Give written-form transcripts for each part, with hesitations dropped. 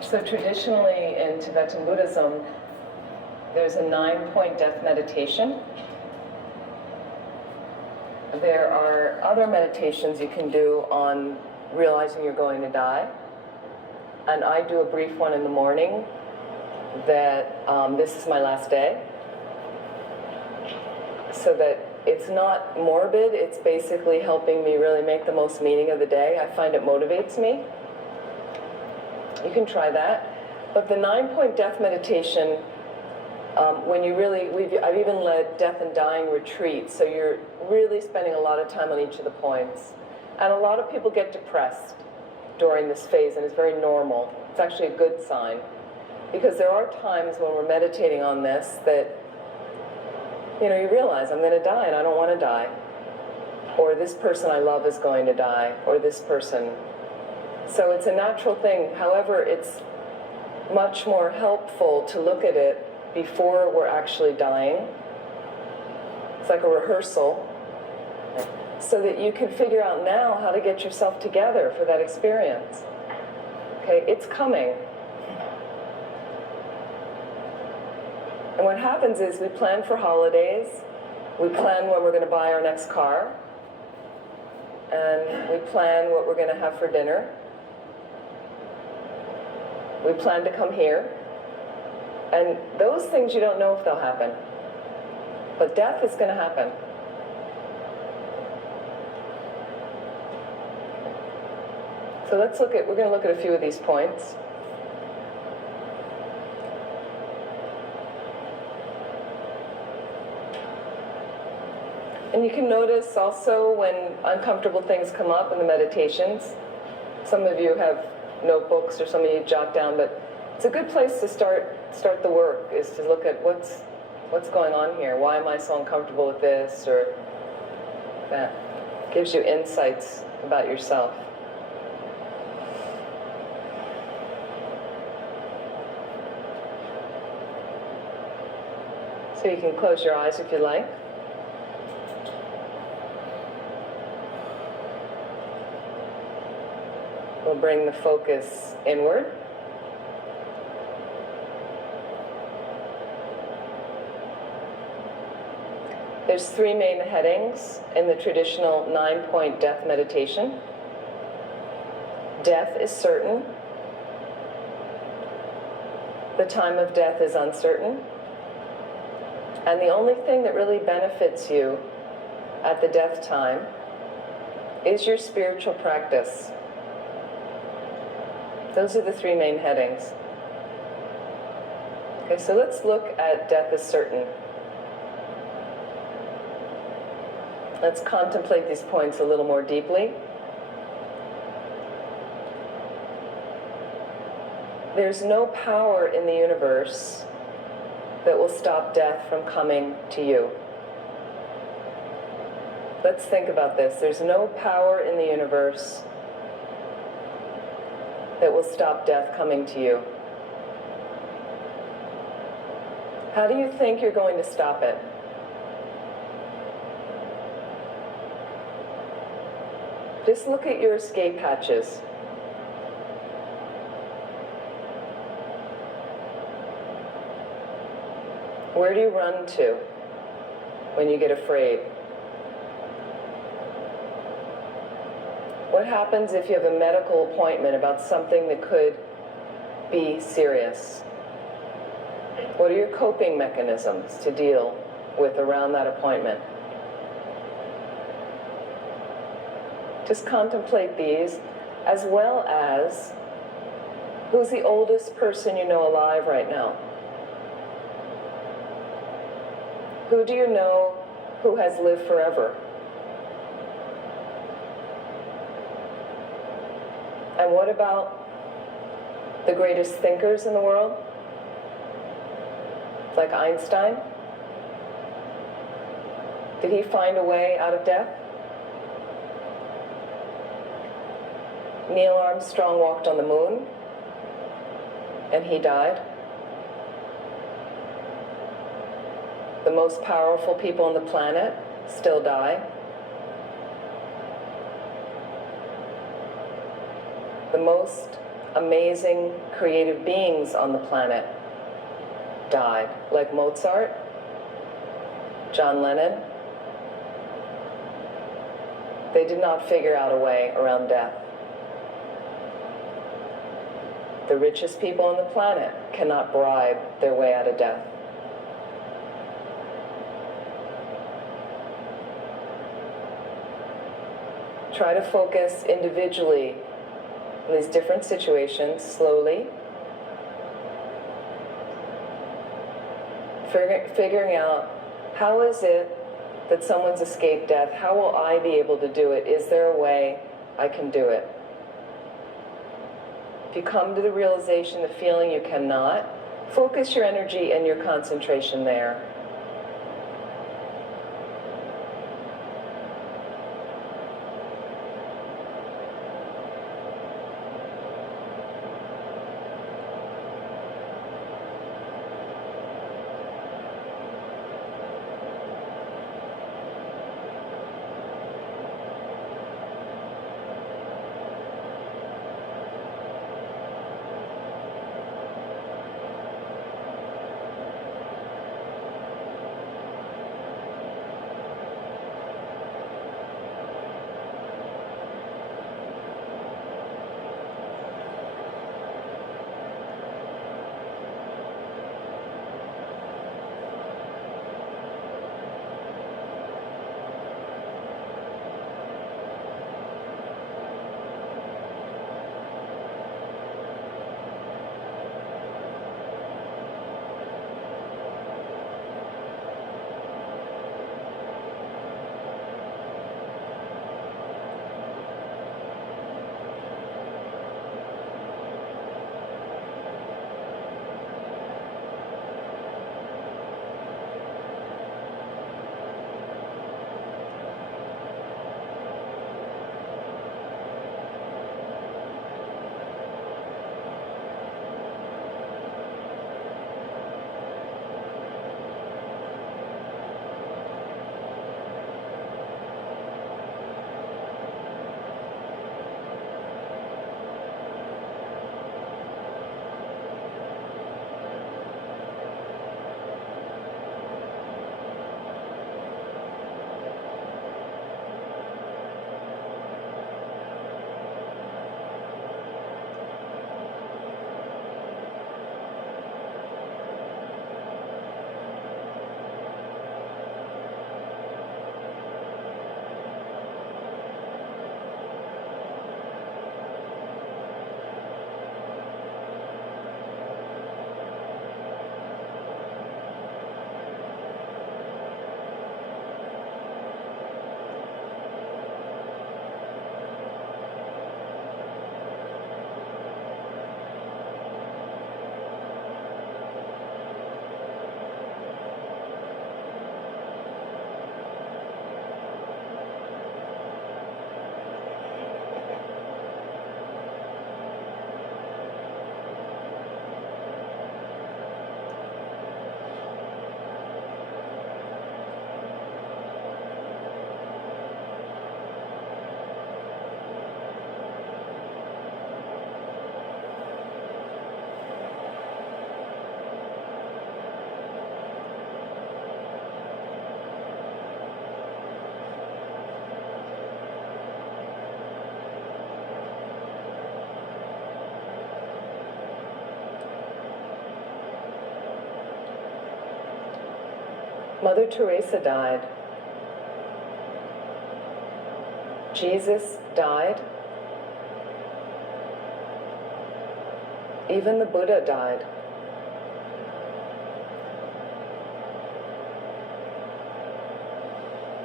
So traditionally in Tibetan Buddhism, there's a 9-point death meditation. There are other meditations you can do on realizing you're going to die. And I do a brief one in the morning that this is my last day. So that it's not morbid, it's basically helping me really make the most meaning of the day. I find it motivates me. You can try that. But the 9-point death meditation, when you really, I've even led death and dying retreats, so you're really spending a lot of time on each of the points. And a lot of people get depressed during this phase, and it's very normal. It's actually a good sign. Because there are times when we're meditating on this that, you realize I'm going to die and I don't want to die. Or this person I love is going to die, or this person. So it's a natural thing. However, it's much more helpful to look at it before we're actually dying. It's like a rehearsal, so that you can figure out now how to get yourself together for that experience. Okay, it's coming. And what happens is we plan for holidays, we plan when we're going to buy our next car, and we plan what we're going to have for dinner. We plan to come here. And those things you don't know if they'll happen. But death is going to happen. So we're going to look at a few of these points. And you can notice also when uncomfortable things come up in the meditations. Some of you have notebooks, or some of you jot down, but it's a good place to start the work, is to look at what's going on here. Why am I so uncomfortable with this? Or that gives you insights about yourself. So you can close your eyes if you like. We'll bring the focus inward. There's 3 main headings in the traditional 9-point death meditation. Death is certain. The time of death is uncertain. And the only thing that really benefits you at the death time is your spiritual practice. Those are the 3 main headings. Okay, so let's look at death is certain. Let's contemplate these points a little more deeply. There's no power in the universe that will stop death from coming to you. Let's think about this. There's no power in the universe that will stop death coming to you. How do you think you're going to stop it? Just look at your escape hatches. Where do you run to when you get afraid? What happens if you have a medical appointment about something that could be serious? What are your coping mechanisms to deal with around that appointment? Just contemplate these, as well as who's the oldest person you know alive right now? Who do you know who has lived forever? And what about the greatest thinkers in the world? Like Einstein? Did he find a way out of death? Neil Armstrong walked on the moon, and he died. The most powerful people on the planet still die. The most amazing creative beings on the planet died, like Mozart, John Lennon. They did not figure out a way around death. The richest people on the planet cannot bribe their way out of death. Try to focus individually on these different situations, slowly, figuring out, how is it that someone's escaped death? How will I be able to do it? Is there a way I can do it? If you come to the realization, the feeling you cannot, focus your energy and your concentration there. Mother Teresa died. Jesus died. Even the Buddha died.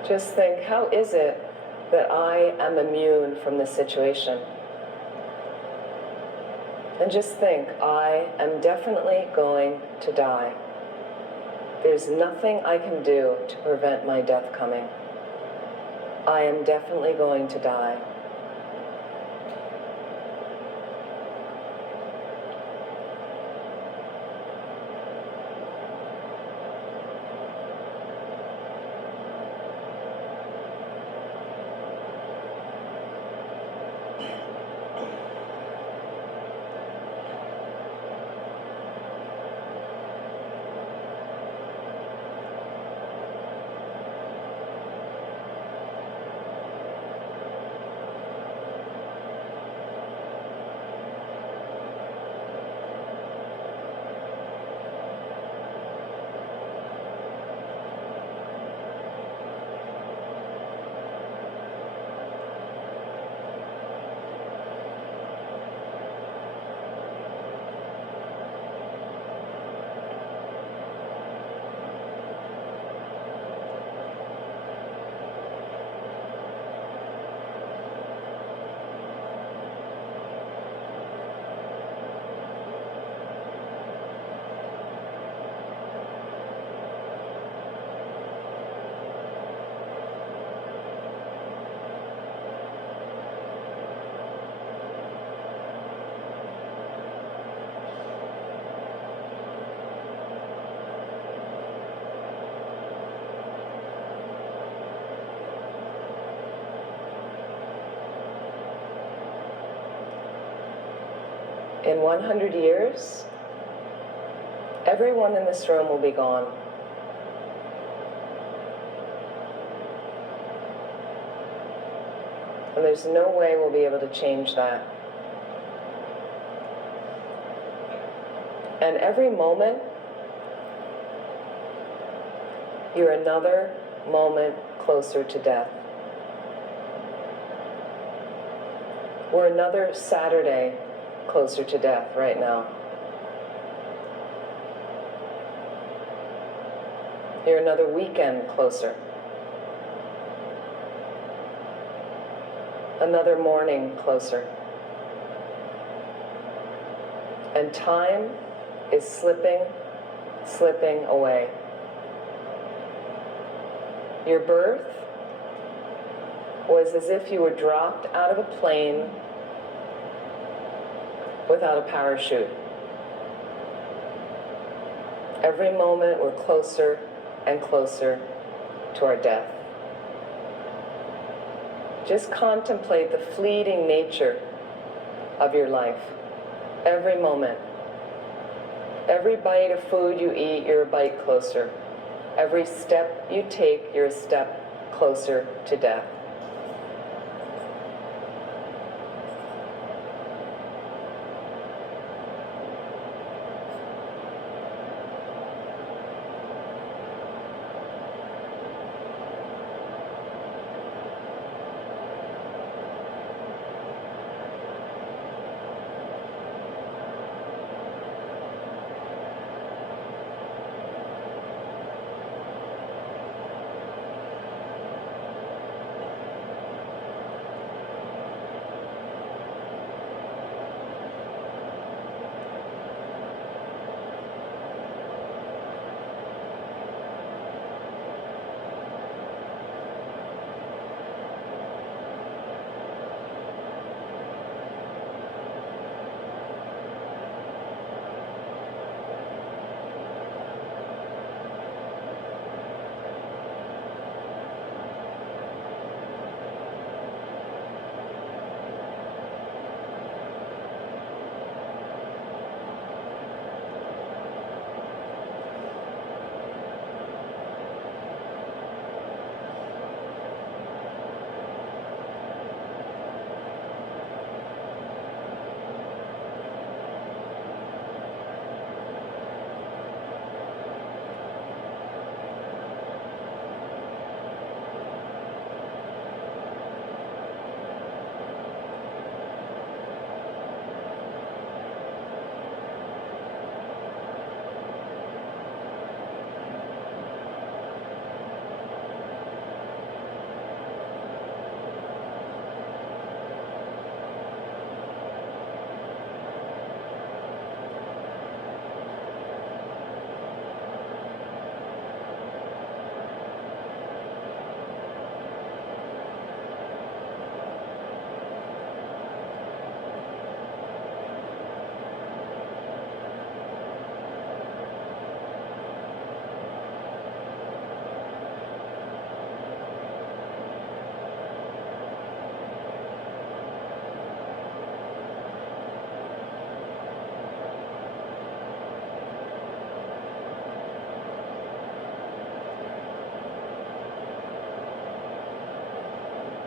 Just think, how is it that I am immune from this situation? And just think, I am definitely going to die. There's nothing I can do to prevent my death coming. I am definitely going to die. In 100 years, everyone in this room will be gone. And there's no way we'll be able to change that. And every moment, you're another moment closer to death. We're another Saturday closer to death right now. You're another weekend closer. Another morning closer. And time is slipping away. Your birth was as if you were dropped out of a plane without a parachute. Every moment we're closer and closer to our death. Just contemplate the fleeting nature of your life. Every moment. Every bite of food you eat, you're a bite closer. Every step you take, you're a step closer to death.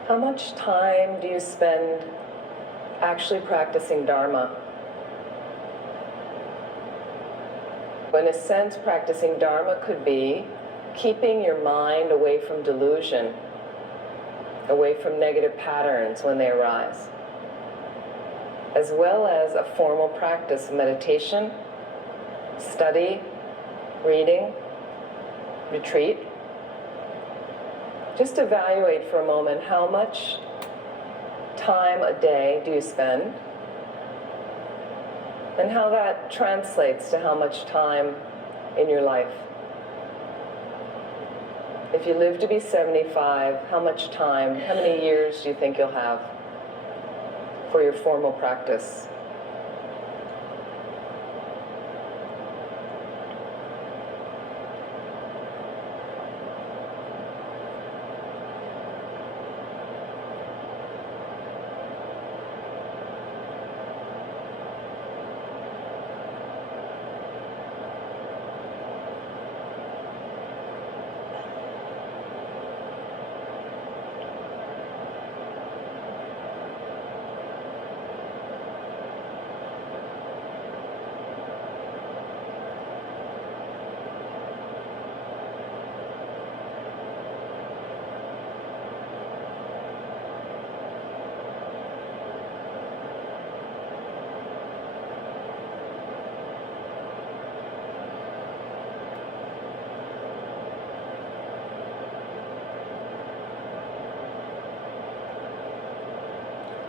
How much time do you spend actually practicing Dharma? In a sense, practicing Dharma could be keeping your mind away from delusion, away from negative patterns when they arise, as well as a formal practice of meditation, study, reading, retreat. Just evaluate for a moment how much time a day do you spend, and how that translates to how much time in your life. If you live to be 75, how much time, how many years do you think you'll have for your formal practice?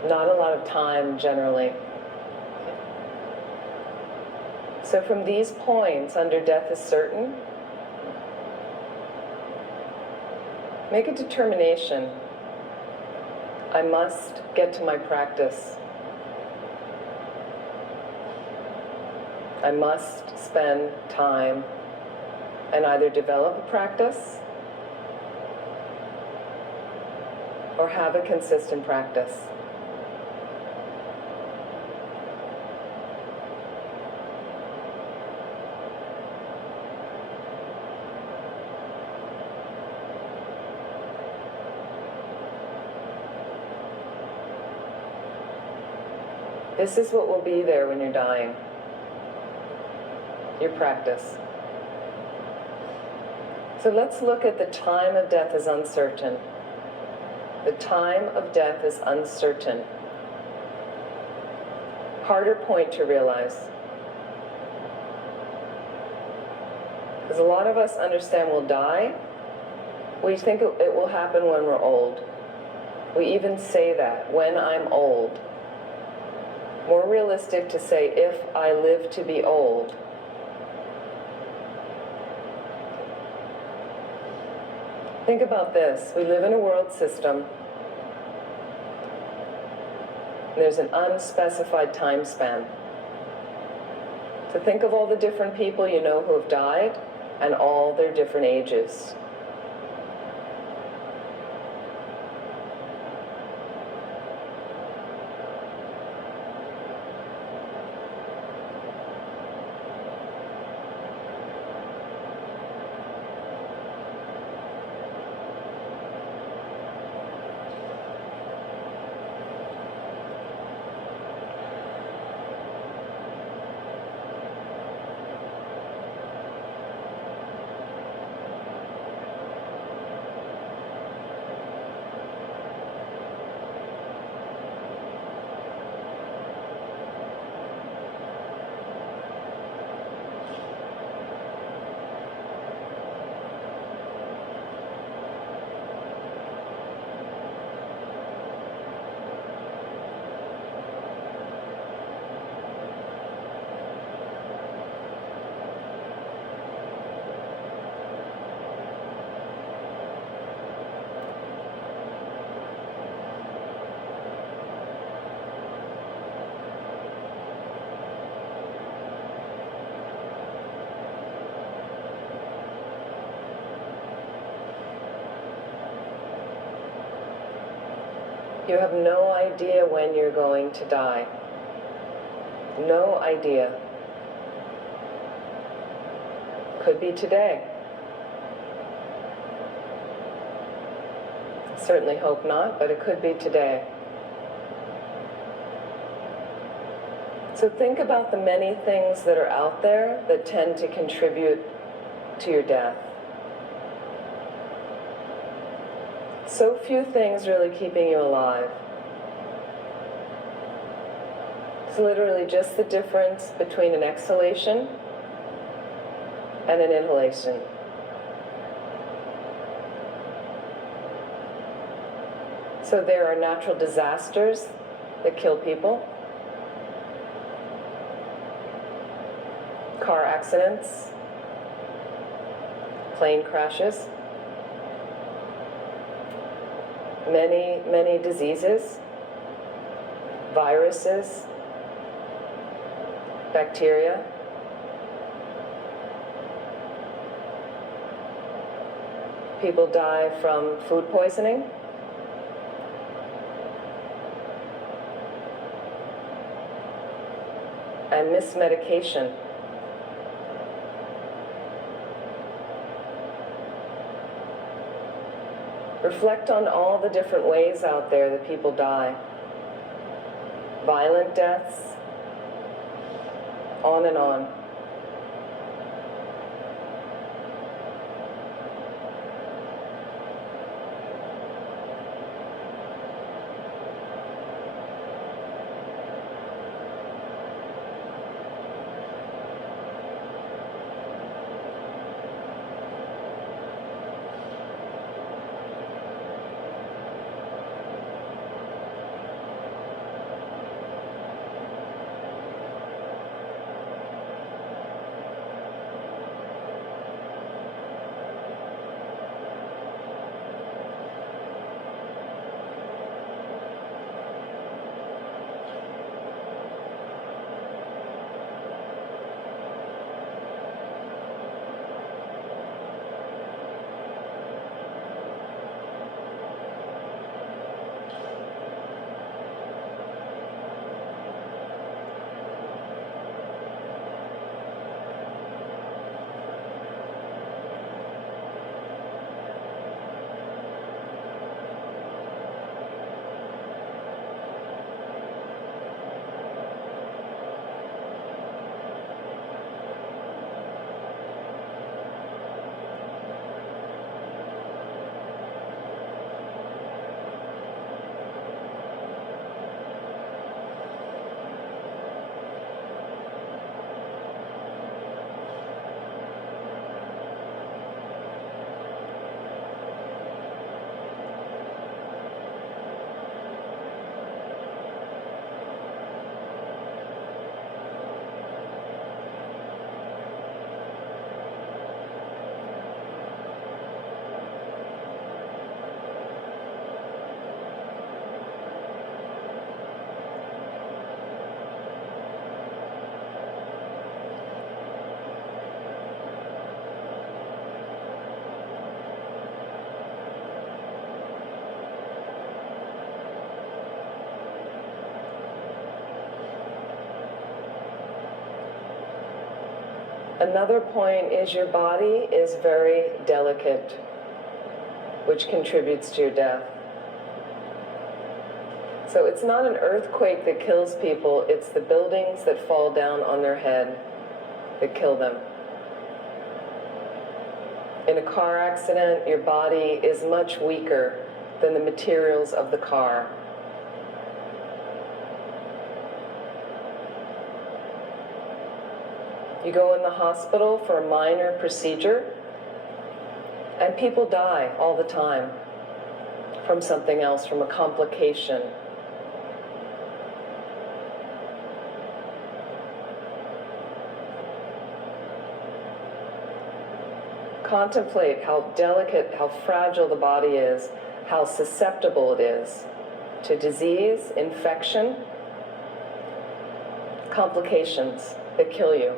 not a lot of time generally. So from these points, under death is certain, make a determination. I must get to my practice. I must spend time and either develop a practice or have a consistent practice. This is what will be there when you're dying. Your practice. So let's look at the time of death as uncertain. The time of death is uncertain. Harder point to realize. Because a lot of us understand we'll die. We think it will happen when we're old. We even say that, when I'm old. More realistic to say, if I live to be old. Think about this. We live in a world system. There's an unspecified time span. So think of all the different people you know who have died and all their different ages. You have no idea when you're going to die. No idea. Could be today. Certainly hope not, but it could be today. So think about the many things that are out there that tend to contribute to your death. So few things really keeping you alive. It's literally just the difference between an exhalation and an inhalation. So there are natural disasters that kill people. Car accidents, plane crashes, many diseases, viruses, bacteria. People die from food poisoning. And mismedication. Reflect on all the different ways out there that people die. Violent deaths, on and on. Another point is your body is very delicate, which contributes to your death. So it's not an earthquake that kills people, it's the buildings that fall down on their head that kill them. In a car accident, your body is much weaker than the materials of the car. You go in the hospital for a minor procedure, and people die all the time from something else, from a complication. Contemplate how delicate, how fragile the body is, how susceptible it is to disease, infection, complications that kill you.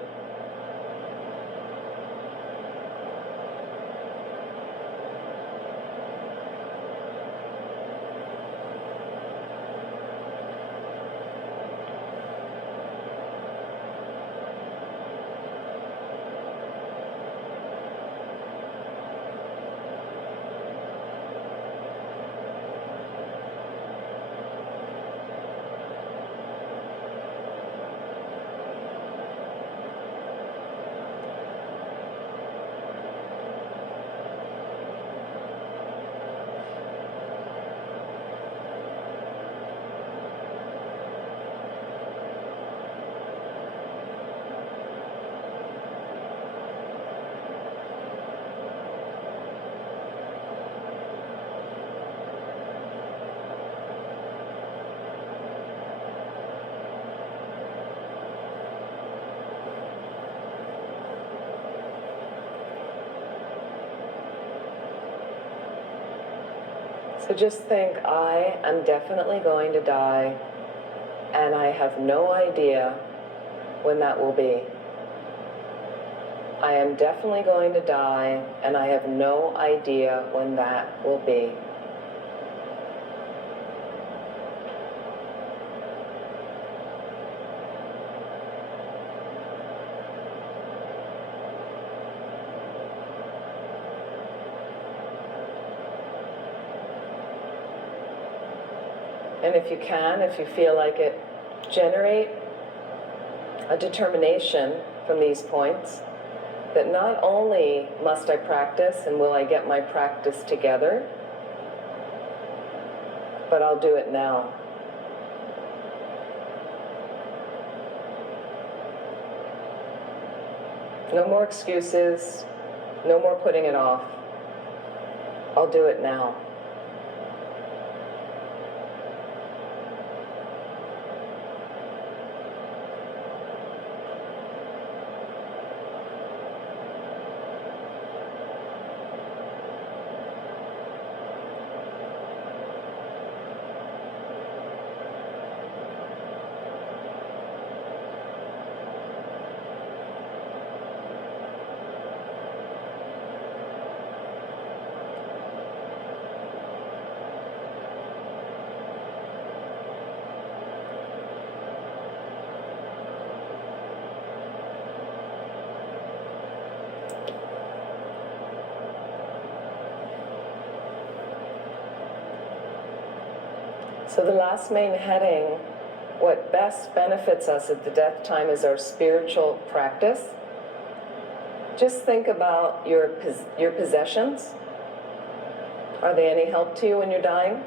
So just think, I am definitely going to die, and I have no idea when that will be. I am definitely going to die, and I have no idea when that will be. And if you can, if you feel like it, generate a determination from these points that not only must I practice and will I get my practice together, but I'll do it now. No more excuses, no more putting it off. I'll do it now. So the last main heading, what best benefits us at the death time is our spiritual practice. Just think about your possessions. Are they any help to you when you're dying?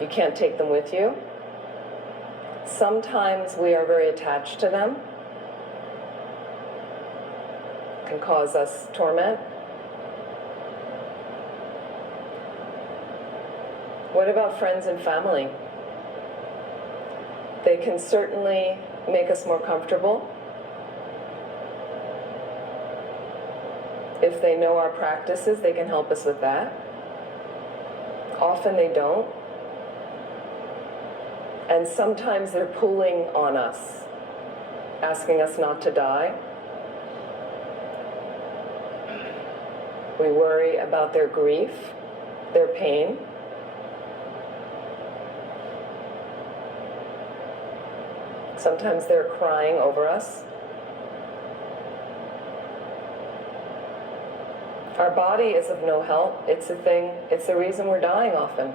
You can't take them with you. Sometimes we are very attached to them. It can cause us torment. What about friends and family? They can certainly make us more comfortable. If they know our practices, they can help us with that. Often they don't. And sometimes they're pulling on us, asking us not to die. We worry about their grief, their pain. Sometimes they're crying over us. Our body is of no help. It's the reason we're dying often.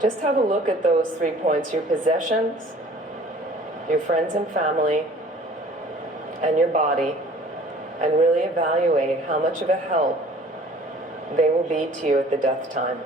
Just have a look at those 3 points: your possessions, your friends and family, and your body, and really evaluate how much of a help they will be to you at the death time.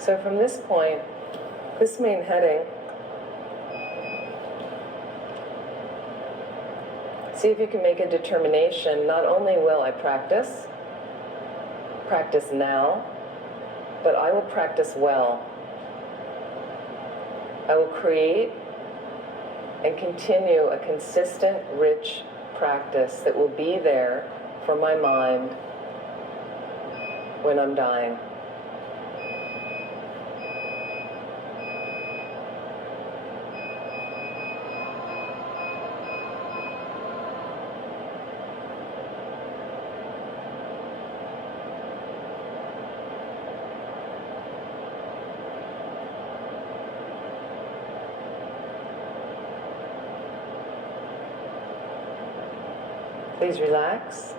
So from this point, this main heading, see if you can make a determination. Not only will I practice now, but I will practice well. I will create and continue a consistent, rich practice that will be there for my mind when I'm dying. Please relax.